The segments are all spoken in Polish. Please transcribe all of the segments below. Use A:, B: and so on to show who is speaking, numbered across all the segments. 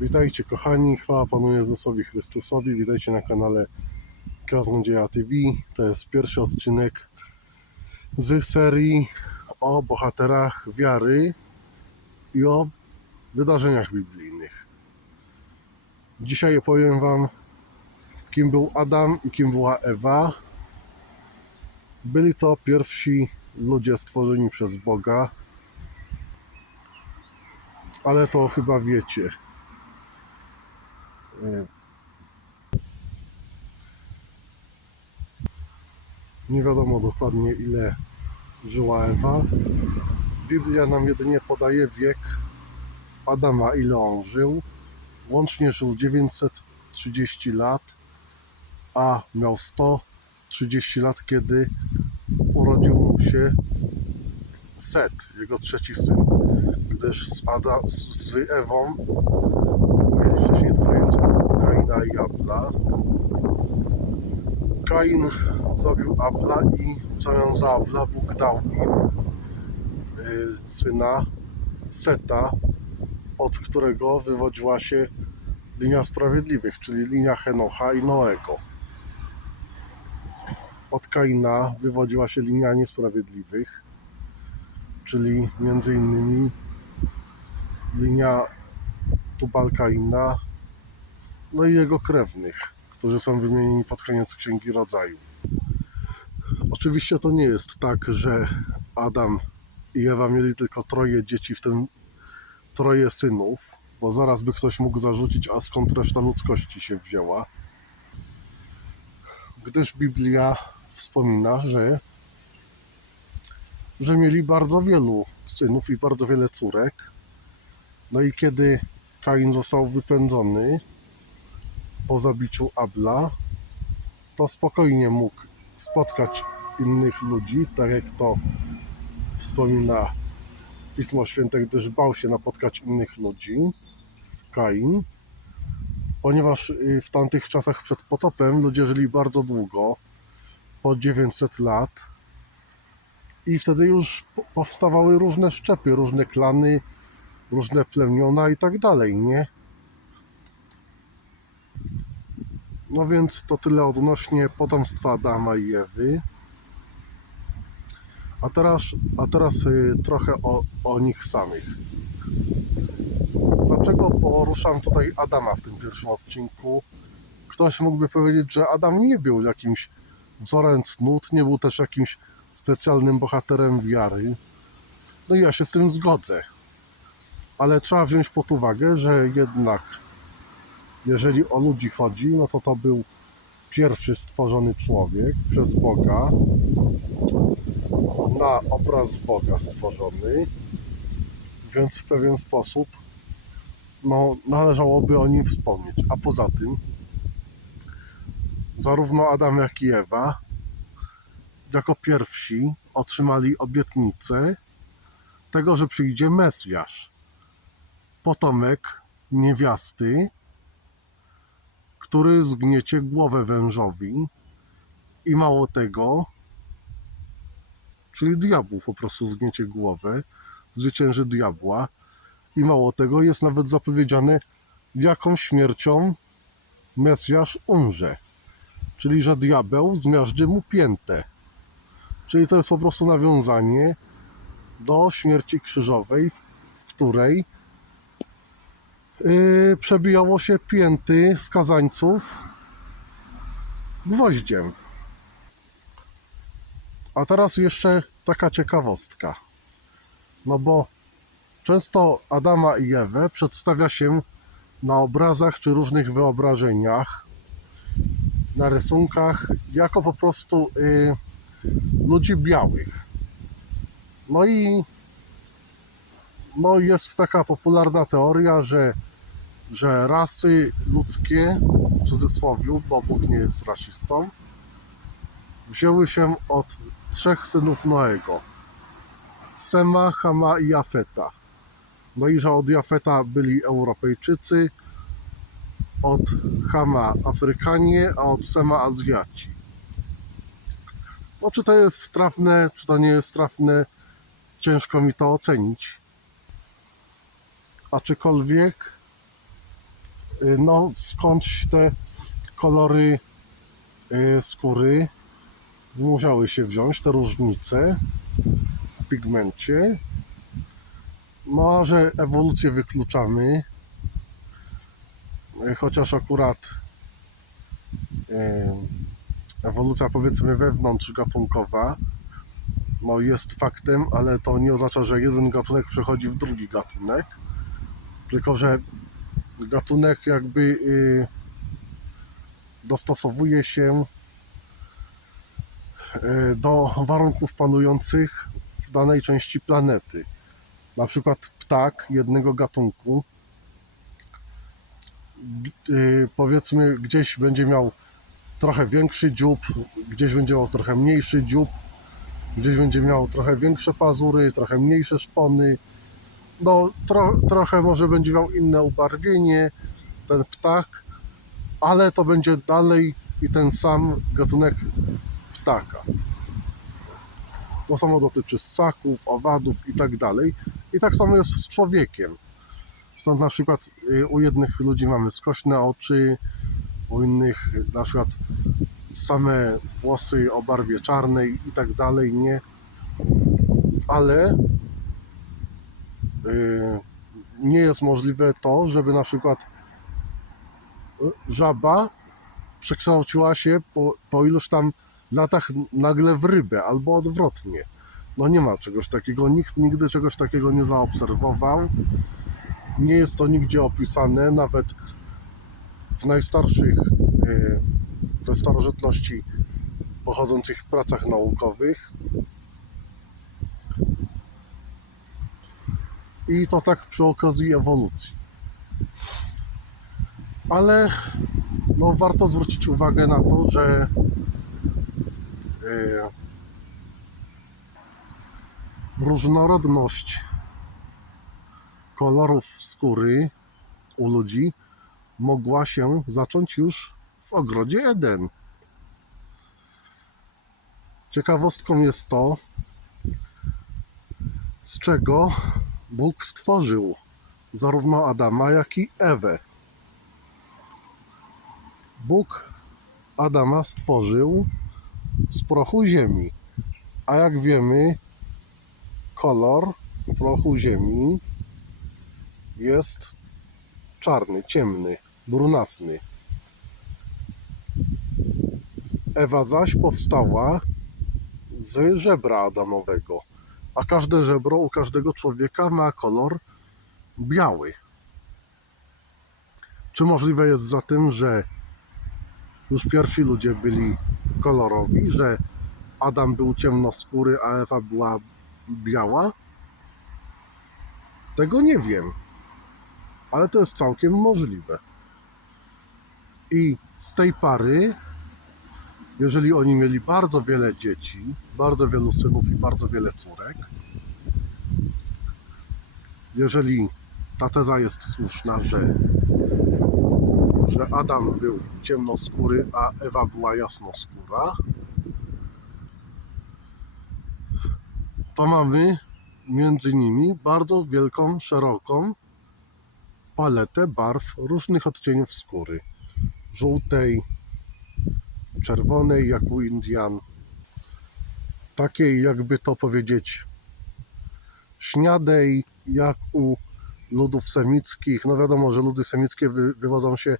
A: Witajcie kochani, chwała Panu Jezusowi Chrystusowi, witajcie na kanale Kaznodzieja TV. To jest pierwszy odcinek z serii o bohaterach wiary i o wydarzeniach biblijnych. Dzisiaj opowiem Wam, kim był Adam i kim była Ewa. Byli to pierwsi ludzie stworzeni przez Boga, ale to chyba wiecie. E, Nie wiadomo dokładnie ile żyła Ewa. Biblia nam jedynie podaje wiek Adama, ile on żył. Łącznie żył 930 lat, a miał 130 lat, kiedy urodził mu się Set, jego trzeci syn. Gdyż z, Ada, z, Ewą wcześniej dwoje synów, Kaina i Abla. Kain zabił Abla i w zamian za Abla Bóg dał im y, syna Seta, od którego wywodziła się linia sprawiedliwych, czyli linia Henocha i Noego. Od Kaina wywodziła się linia niesprawiedliwych, czyli między innymi linia Tubalkaina, no i jego krewnych, którzy są wymienieni pod koniec Księgi Rodzaju. Oczywiście to nie jest tak, że Adam i Ewa mieli tylko troje dzieci, w tym troje synów, bo zaraz by ktoś mógł zarzucić, a skąd reszta ludzkości się wzięła. Gdyż Biblia wspomina, że, że mieli bardzo wielu synów i bardzo wiele córek. No i kiedy Kain został wypędzony po zabiciu Abla, to spokojnie mógł spotkać innych ludzi, tak jak to wspomina Pismo Święte, gdyż bał się napotkać innych ludzi, Kain, ponieważ y, w tamtych czasach przed potopem ludzie żyli bardzo długo, po 900 lat i wtedy już po- powstawały różne szczepy, różne klany, różne plemiona i tak dalej, nie? No więc to tyle odnośnie potomstwa Adama i Ewy. A teraz, a teraz y, trochę o, o nich samych. Dlaczego poruszam tutaj Adama w tym pierwszym odcinku? Ktoś mógłby powiedzieć, że Adam nie był jakimś wzorem cnót, nie był też jakimś specjalnym bohaterem wiary. No i ja się z tym zgodzę. Ale trzeba wziąć pod uwagę, że jednak jeżeli o ludzi chodzi, no to to był pierwszy stworzony człowiek przez Boga, na obraz Boga stworzony, więc w pewien sposób no, należałoby o nim wspomnieć. A poza tym, zarówno Adam, jak i Ewa jako pierwsi otrzymali obietnicę tego, że przyjdzie Mesjasz, potomek niewiasty, który zgniecie głowę wężowi i mało tego, czyli diabłu po prostu zgniecie głowę, zwycięży diabła i mało tego, jest nawet zapowiedziane, jaką śmiercią Mesjasz umrze. Czyli, że diabeł zmiażdży mu piętę. Czyli to jest po prostu nawiązanie do śmierci krzyżowej, w której yy, przebijało się pięty skazańców gwoździem. A teraz jeszcze taka ciekawostka. No bo często Adama i Ewę przedstawia się na obrazach czy różnych wyobrażeniach, na rysunkach, jako po prostu y, ludzi białych. No i no jest taka popularna teoria, że, że rasy ludzkie, w cudzysłowie, bo Bóg nie jest rasistą, wzięły się od trzech synów Noego. Sema, Hama i Jafeta. No i że od Jafeta byli Europejczycy, od Hama Afrykanie, a od Sema Azjaci. No czy to jest trafne, czy to nie jest trafne, ciężko mi to ocenić. Aczkolwiek no skądś te kolory y, skóry musiały się wziąć, te różnice w pigmencie. No a że ewolucję wykluczamy, y, chociaż akurat y, ewolucja powiedzmy wewnątrzgatunkowa no jest faktem, ale to nie oznacza, że jeden gatunek przechodzi w drugi gatunek, tylko że gatunek jakby y, dostosowuje się y, do warunków panujących w danej części planety. Na przykład ptak jednego gatunku y, powiedzmy gdzieś będzie miał trochę większy dziób, gdzieś będzie miał trochę mniejszy dziób, gdzieś będzie miał trochę większe pazury, trochę mniejsze szpony. No, tro, trochę może będzie miał inne ubarwienie ten ptak, ale to będzie dalej i ten sam gatunek ptaka. To samo dotyczy ssaków, owadów i tak dalej. I tak samo jest z człowiekiem. Stąd na przykład y, u jednych ludzi mamy skośne oczy, u innych na przykład same włosy o barwie czarnej i tak dalej, nie? Ale nie jest możliwe to, żeby na przykład y, żaba przekształciła się po, po iluś tam latach nagle w rybę, albo odwrotnie. No nie ma czegoś takiego, nikt nigdy czegoś takiego nie zaobserwował. Nie jest to nigdzie opisane, nawet w najstarszych y, ze starożytności pochodzących pracach naukowych. I to tak przy okazji ewolucji. Ale no, warto zwrócić uwagę na to, że y, różnorodność kolorów skóry u ludzi mogła się zacząć już w ogrodzie Eden. Ciekawostką jest to, z czego Bóg stworzył zarówno Adama, jak i Ewę. Bóg Adama stworzył z prochu ziemi, a jak wiemy, kolor prochu ziemi jest czarny, ciemny, brunatny. Ewa zaś powstała z żebra adamowego, a każde żebro u każdego człowieka ma kolor biały. Czy możliwe jest zatem, że już pierwsi ludzie byli kolorowi, że Adam był ciemnoskóry, a Ewa była biała? Tego nie wiem, ale to jest całkiem możliwe. I z tej pary jeżeli oni mieli bardzo wiele dzieci, bardzo wielu synów i bardzo wiele córek, jeżeli ta teza jest słuszna, że, że Adam był ciemnoskóry, a Ewa była jasnoskóra, to mamy między nimi bardzo wielką, szeroką paletę barw różnych odcieniów skóry. Żółtej, czerwonej jak u Indian, takiej jakby to powiedzieć śniadej jak u ludów semickich. No wiadomo, że ludy semickie wy, wywodzą się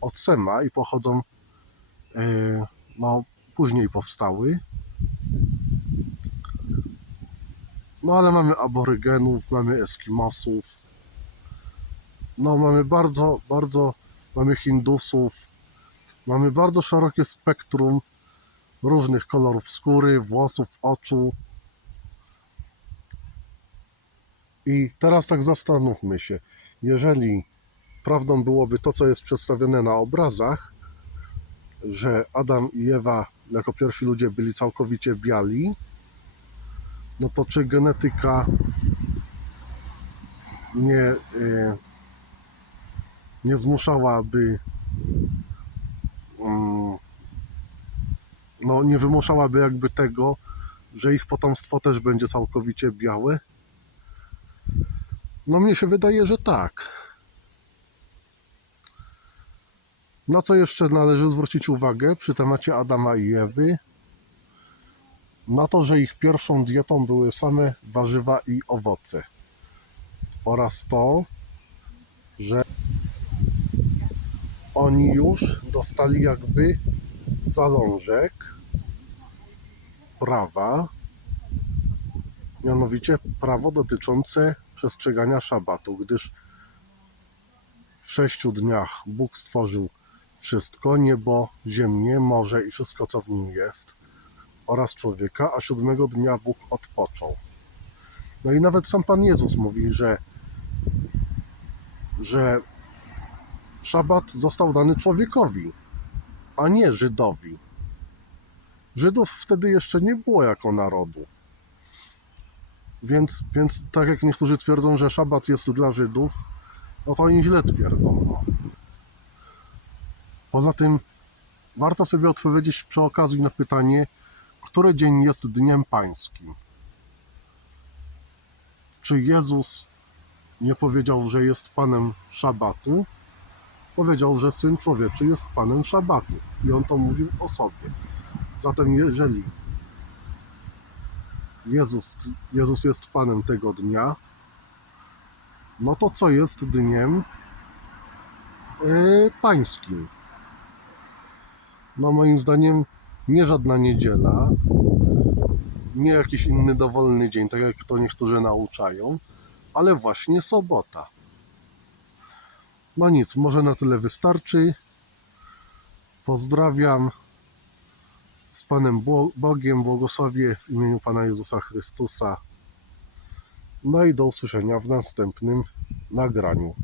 A: od Sema i pochodzą, e, no później powstały. No ale mamy aborygenów, mamy Eskimosów, no mamy bardzo, bardzo, mamy Hindusów, Mamy bardzo szerokie spektrum różnych kolorów skóry, włosów, oczu. I teraz tak zastanówmy się, jeżeli prawdą byłoby to, co jest przedstawione na obrazach, że Adam i Ewa jako pierwsi ludzie byli całkowicie biali, no to czy genetyka nie, y, nie zmuszałaby no nie wymuszałaby jakby tego, że ich potomstwo też będzie całkowicie białe? No mnie się wydaje, że tak. Na co jeszcze należy zwrócić uwagę przy temacie Adama i Ewy? Na to, że ich pierwszą dietą były same warzywa i owoce. Oraz to, że oni już dostali jakby zalążek prawa, mianowicie prawo dotyczące przestrzegania szabatu, gdyż w sześciu dniach Bóg stworzył wszystko, niebo, ziemię, morze i wszystko, co w nim jest, oraz człowieka, a siódmego dnia Bóg odpoczął. No i nawet sam Pan Jezus mówi, że, że szabat został dany człowiekowi, a nie Żydowi. Żydów wtedy jeszcze nie było jako narodu. Więc, więc tak jak niektórzy twierdzą, że szabat jest dla Żydów, no to oni źle twierdzą. Poza tym warto sobie odpowiedzieć przy okazji na pytanie, który dzień jest dniem pańskim. Czy Jezus nie powiedział, że jest Panem Szabatu? Powiedział, że Syn Człowieczy jest Panem Szabatu. I on to mówił o sobie. Zatem jeżeli Jezus, Jezus jest Panem tego dnia, no to co jest dniem yy, pańskim? No moim zdaniem nie żadna niedziela, nie jakiś inny dowolny dzień, tak jak to niektórzy nauczają, ale właśnie sobota. No nic, może na tyle wystarczy. Pozdrawiam z Panem Bogiem, błogosławię w imieniu Pana Jezusa Chrystusa. No i do usłyszenia w następnym nagraniu.